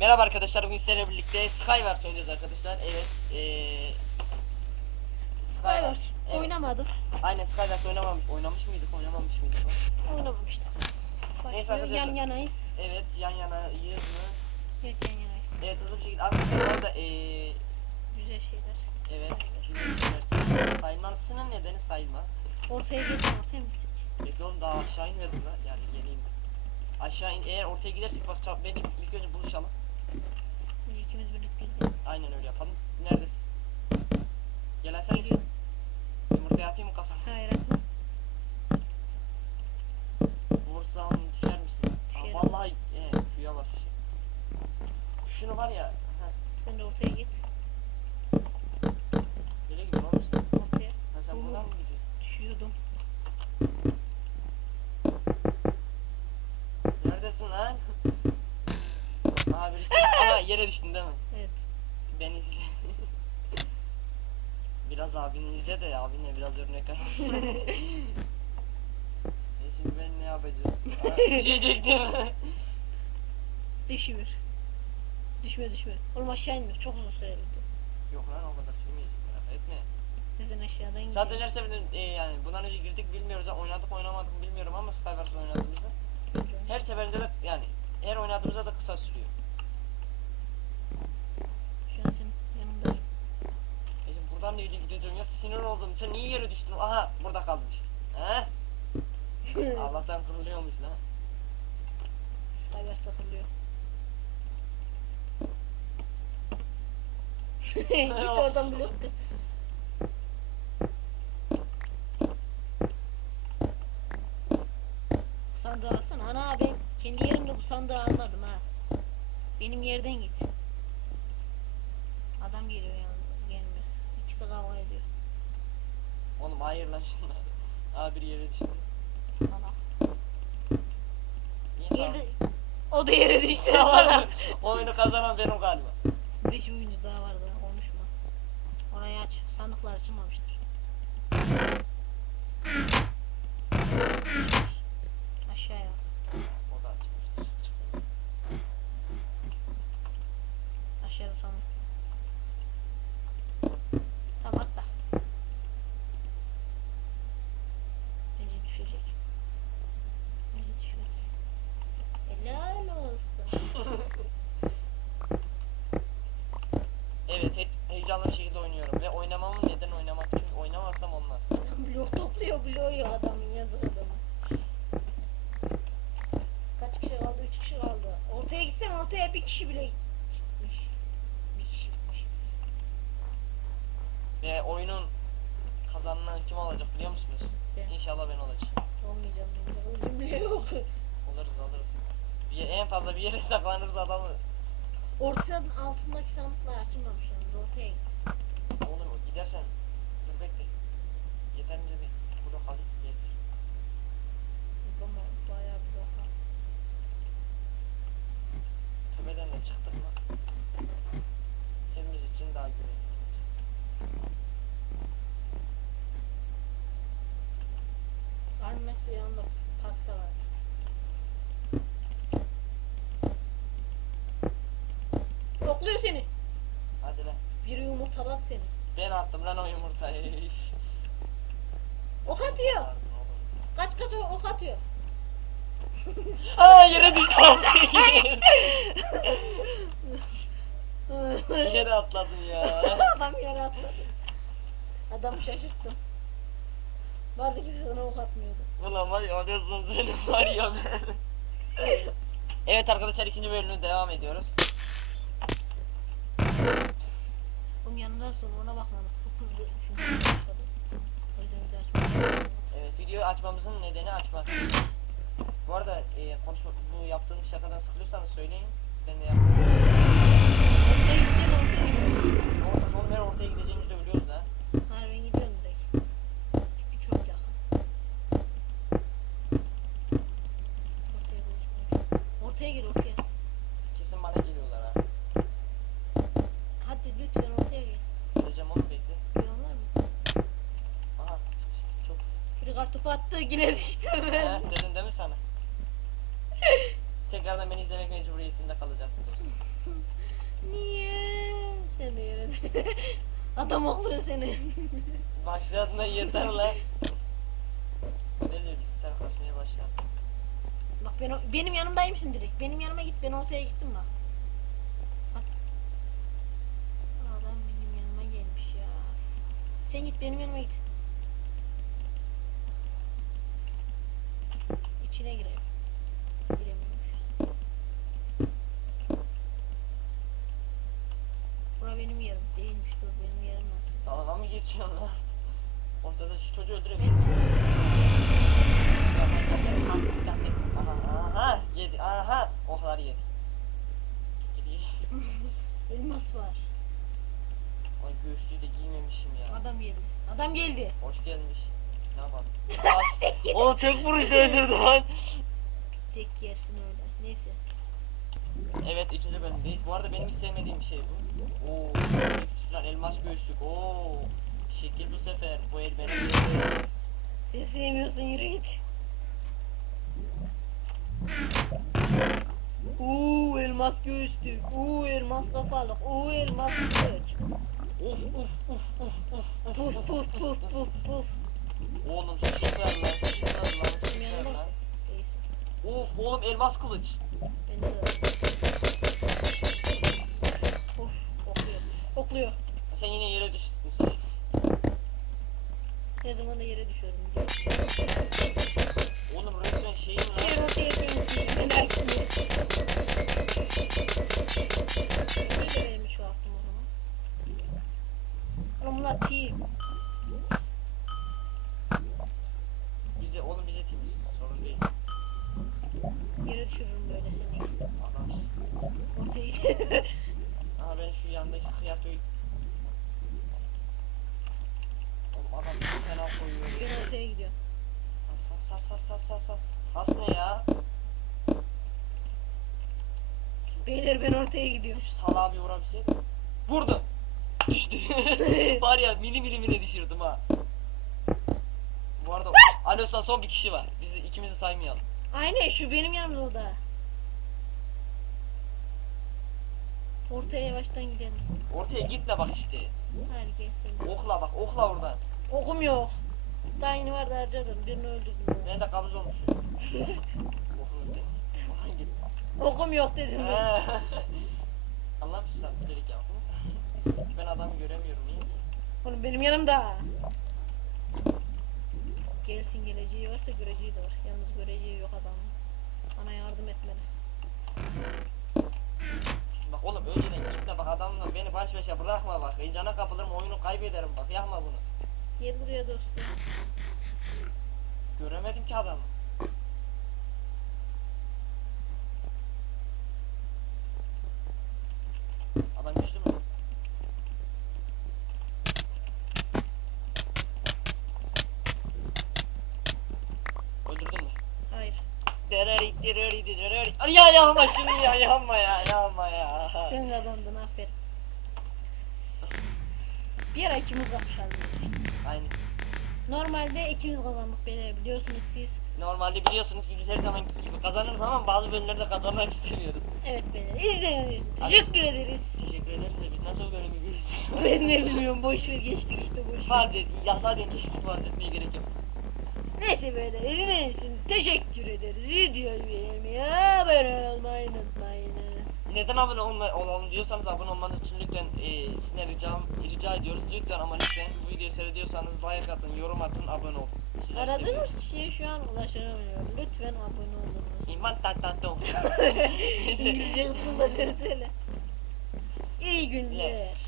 Merhaba arkadaşlar bugün sizlerle birlikte Skywars oynayacağız arkadaşlar. Evet. Eee Skywars Evet. oynamadık. Aynen Skywars oynamamış, oynamış mıydık, oynamamış mıydık? Oynamamıştık. Neyse Başlıyor arkadaşlar. yan yanayız. Evet, yan yanayız mı? Evet yan yanayız. Evet, hızlı bir şekilde arkadaşlar arada eee Güzel şeyler. evet, güzel şeyler. sayılmasının nedeni sayılma. Ortaya geçsin ortaya mı gidecek? Bekle oğlum daha aşağı inmedim ben. Yani geleyim. Aşağı in, eğer ortaya gidersek bak çab beni ilk önce buluşalım. Biz ikimiz birlikte gidelim. Aynen öyle yapalım. Neredesin? Gelen sen misin? Yumurtayı atayım mı kafana? Hayır atma. Vursam düşer misin? Aa, Düşerim. vallahi e, suya var. Şunu var ya. Heh, Sen de ortaya git. nereye gidiyorsun oğlum sen? Ortaya. Ha, sen Oo. buradan mı gidiyorsun? Düşüyordum. Neredesin lan? Birisi. Aha yere düştün değil mi? Evet. Beni izle. biraz abini izle de abine biraz örnek al. e şimdi ben ne yapacağım? Aa, Düşecektim. Düşüyor. Düşme düşme. Oğlum aşağı inme. Çok uzun süreli. Yok lan o kadar sürmeyiz merak etme. Bizden aşağıdan gidiyor. Zaten her seferinde e, yani bundan önce girdik bilmiyoruz ha, oynadık oynamadık bilmiyorum ama Skywars oynadığımızda her seferinde de yani her oynadığımızda da kısa sürüyor. Şu an senin yanındayım. E da gideceğim ya sinir oldum. Sen niye yere düştün? Aha burada kaldım işte. He? Allah'tan kırılıyormuş lan. Skywars hatırlıyor. Git oradan bloktu. Sandığı alsana. Ana ben kendi yerimde bu sandığı almadım ha. Benim yerden git. Adam geliyor yalnız. Gelmiyor. İkisi kavga ediyor. Oğlum hayır lan şunlar. Aa bir yere düştü. Salak. Niye Geldi. O da yere düştü sağ- salak. Oyunu kazanan benim galiba. 5 oyuncu daha vardı. Konuşma. Orayı aç. Sandıklar açılmamıştır. Bir şekilde oynuyorum ve oynamamın neden oynamak çünkü oynamazsam olmaz. Adam blok topluyor bloğu yiyor adamın yazık adamı. Kaç kişi kaldı? Üç kişi kaldı. Ortaya gitsen ortaya bir kişi bile gitmiş. Bir kişi gitmiş. Ve oyunun kazanan kim olacak biliyor musunuz? Sen İnşallah ben olacağım. olmayacağım. Kılıcım bile yok. Oluruz oluruz. Bir, en fazla bir yere saklanırız adamı. Ortanın altındaki sandıklar açılmamış git. Olur mu? Gidersen dur bekle. Yeterince bir blok alayım yeter. Ama bayağı blok var. Tepeden de çıktık mı? Hepimiz için daha güvenli olacak. Annesi yanında pasta vardı. Yokluyor seni. Hadi lan. Biri yumurtaladı seni. Ben attım lan o yumurtayı. Ok atıyor. Kaç kaç ok atıyor. Aa yere düştü. yere atladın ya. Adam yere atladı. Adam şaşırttım. Vardı kimse sana ok atmıyordu. Ulan var ya arıyorsun seni var ya ben. evet arkadaşlar ikinci bölümü devam ediyoruz. Yanımda sonra ona bakmadık. Çok hızlı çünkü başladı. O yüzden bir daha açmadım. Evet videoyu açmamızın nedeni açmak. Bu arada e, konuşma, bu yaptığımız şakadan sıkılıyorsanız söyleyin. Ben de yapmam. Ortaya gidin ortaya gidin. Orta son ortaya gideceğimizi de biliyoruz da. top attı yine düştüm ben. He, dedim değil mi sana? Tekrardan beni izlemek mecburiyetinde kalacaksın. Niye? Seni yönetim. Adam okluyor seni. Başladığında yeter la. Ne diyorsun? Sen kasmaya başladın. Bak ben, benim yanımdaymışsın direkt. Benim yanıma git. Ben ortaya gittim bak. Bak. Adam benim yanıma gelmiş ya. Sen git benim yanıma git. İçine girelim. Giremiyormuşuz. Bura benim yerim. Değilmiş dur benim yerim nasıl? Dalga mı geçiyorsun lan? Ortada şu çocuğu öldürebilirim. Aha, aha, yedi, aha, ohlar yedi. Yedi. Elmas var. Ay göğüslüğü de giymemişim ya. Adam geldi. Adam geldi. Hoş gelmiş. Ne yapalım? O tek vuruşla öldürdü lan. Tek yersin öyle. Neyse. Evet üçüncü bölümdeyiz. Bu arada benim hiç sevmediğim bir şey bu. Oo, falan elmas göğüslük. Oo, şekil bu sefer. Bu el benim. Sen sevmiyorsun yürü git. Uuu elmas göğüslük. Uuu elmas kafalık. Uuu elmas kılıç. Uf uf uf uf uf. Puf puf puf puf puf. Oğlum süper lan, süper lan, süper lan. Of oğlum elmas kılıç. Bende de. Of okluyor. Okluyor. Sen yine yere düştün sen. Her zaman da yere düşüyorum. Aha ben şu yandaki kıyafeti Oğlum adam bir fena koyuyor. ben ortaya gidiyorum. Sas sas sas sas sas sas. Ne ya? Beyler ben ortaya gidiyorum. Şu salağa bir vurabilseydim. Vurdu. Düştü. var ya mini mini mini düşürdüm ha. Bu arada Alosan son bir kişi var. Bizi ikimizi saymayalım. Aynen şu benim yanımda o da. Ortaya yavaştan gidelim. Ortaya gitme bak işte. Hadi gelsin. Okla bak okla oradan. Okum yok. Daha yeni vardı harcadım. Birini öldürdüm. Ben de kabız olmuş. Okla işte. Oradan git. Okum yok dedim ben. Anlamışsın sen bilerek yaptın. Ben adamı göremiyorum iyi ki. Oğlum benim yanımda. Gelsin geleceği varsa göreceği de var. Yalnız göreceği yok adamın. Bana yardım etmelisin. Bak oğlum önceden gitme bak adamla beni baş başa bırakma bak. Heyecana kapılırım oyunu kaybederim bak yapma bunu. Gel buraya dostum. Göremedim ki adamı. Adam düştü mü? Öldürdün mü? Hayır. Dereri dereri dereri. Ay ya yapma şunu ya yapma ya yapma ya. Sen kazandın aferin. Bir ara ikimiz kapışalım. Aynı. Normalde ikimiz kazandık beyler biliyorsunuz siz. Normalde biliyorsunuz ki biz her zaman gibi kazanırız ama bazı bölümlerde kazanmak istemiyoruz. Evet beyler için teşekkür ederiz. Teşekkür ederiz de biz nasıl bölümü geçtik? Ben ne bilmiyorum boş ver geçtik işte boş ver. Farz et, yasa demiştik farz etmeye gerek yok. Neyse izlediğiniz için teşekkür ederiz. Videoyu beğenmeyi, abone olmayı unutmayınız. Neden abone olma, olalım diyorsanız abone olmanız için lütfen e, sizden ricam, rica ediyoruz. Lütfen ama lütfen bu videoyu seyrediyorsanız like atın, yorum atın, abone olun. Sizleri. Aradığınız kişiye şu an ulaşamıyorum. Lütfen abone olunuz. İman tan ton. İngilizce sen söyle. İyi günler.